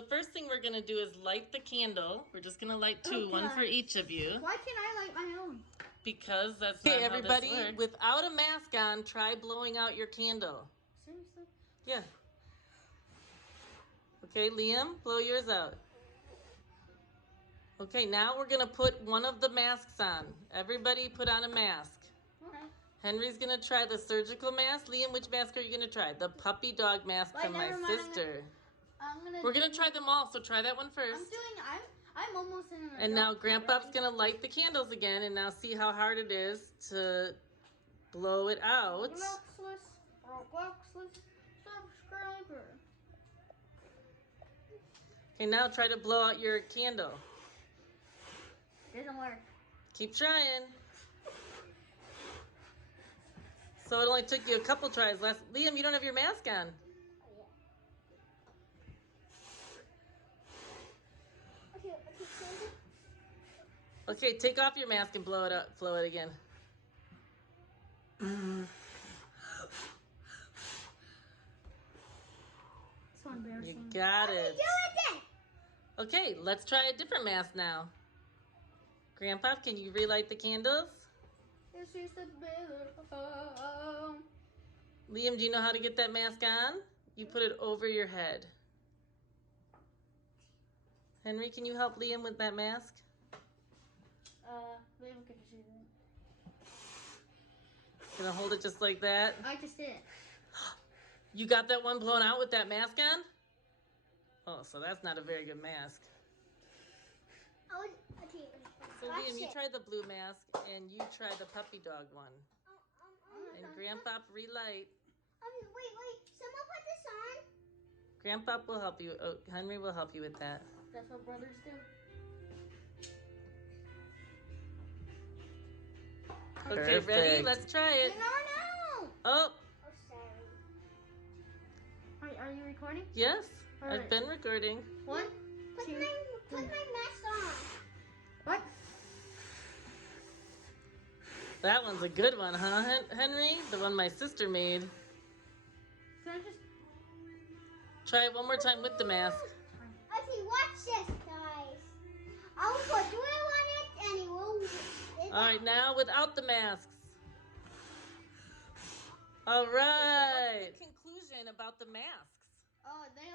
the first thing we're gonna do is light the candle. We're just gonna light two, one for each of you. Why can't I light my own? Because that's not how this works. Without a mask on, try blowing out your candle. Seriously? Yeah. Okay, Liam, blow yours out. Okay, now we're gonna put one of the masks on. Everybody put on a mask. Okay. Henry's gonna try the surgical mask. Liam, which mask are you gonna try? The puppy dog mask from my sister. We're gonna try them all, so try that one first. I'm almost in an And now Grandpa's gonna light the candles again, and now see how hard it is to blow it out. Subscriber. Okay, now try to blow out your candle. Doesn't work. Keep trying. So it only took you a couple tries. Liam, you don't have your mask on. Okay, take off your mask and blow it up. Blow it again. So embarrassing. You got it. Do it then. Okay, let's try a different mask now. Grandpa, can you relight the candles? This is the Liam, do you know how to get that mask on? You put it over your head. Henry, can you help Liam with that mask? Liam can just do that. Gonna hold it just like that? I just did. You got that one blown out with that mask on? Oh, so that's not a very good mask. So Liam, you try the blue mask and you try the puppy dog one. And Grandpa relight. Wait. Someone put this on. Grandpa will help you. Oh, Henry will help you with that. That's what brothers do. Okay, ready? Let's try it. No. Oh. Sorry. Are you recording? Yes, All I've right. been recording. One, two, put my mask on. What? That one's a good one, huh, Henry? The one my sister made. Can I just... Try it one more time with the mask. Okay, watch this, guys. I'll put glue on it and it will... All right, now without the masks. All right. What's the conclusion about the masks? Oh, they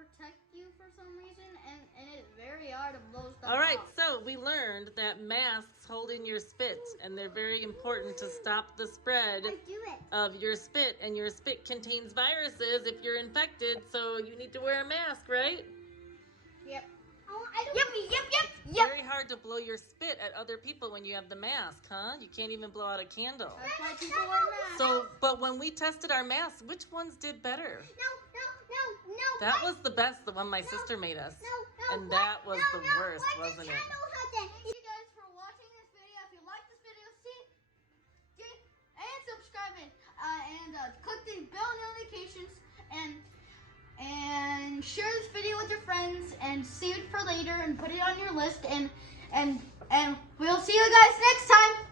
protect you for some reason, and it's very hard to blow stuff All right, out. so we learned that masks hold in your spit, and they're very important to stop the spread of your spit. And your spit contains viruses if you're infected, so you need to wear a mask, right? Yep. Yep. Very hard to blow your spit at other people when you have the mask, huh? You can't even blow out a candle. That's why people wear masks. So, but when we tested our masks, which ones did better? No. That was the best, the one my sister made us. And that was the worst, wasn't it? Thank you guys for watching this video. If you like this video, and subscribe and click the bell notifications and share this video with your friends and save it for later and put it on your list and we'll see you guys next time.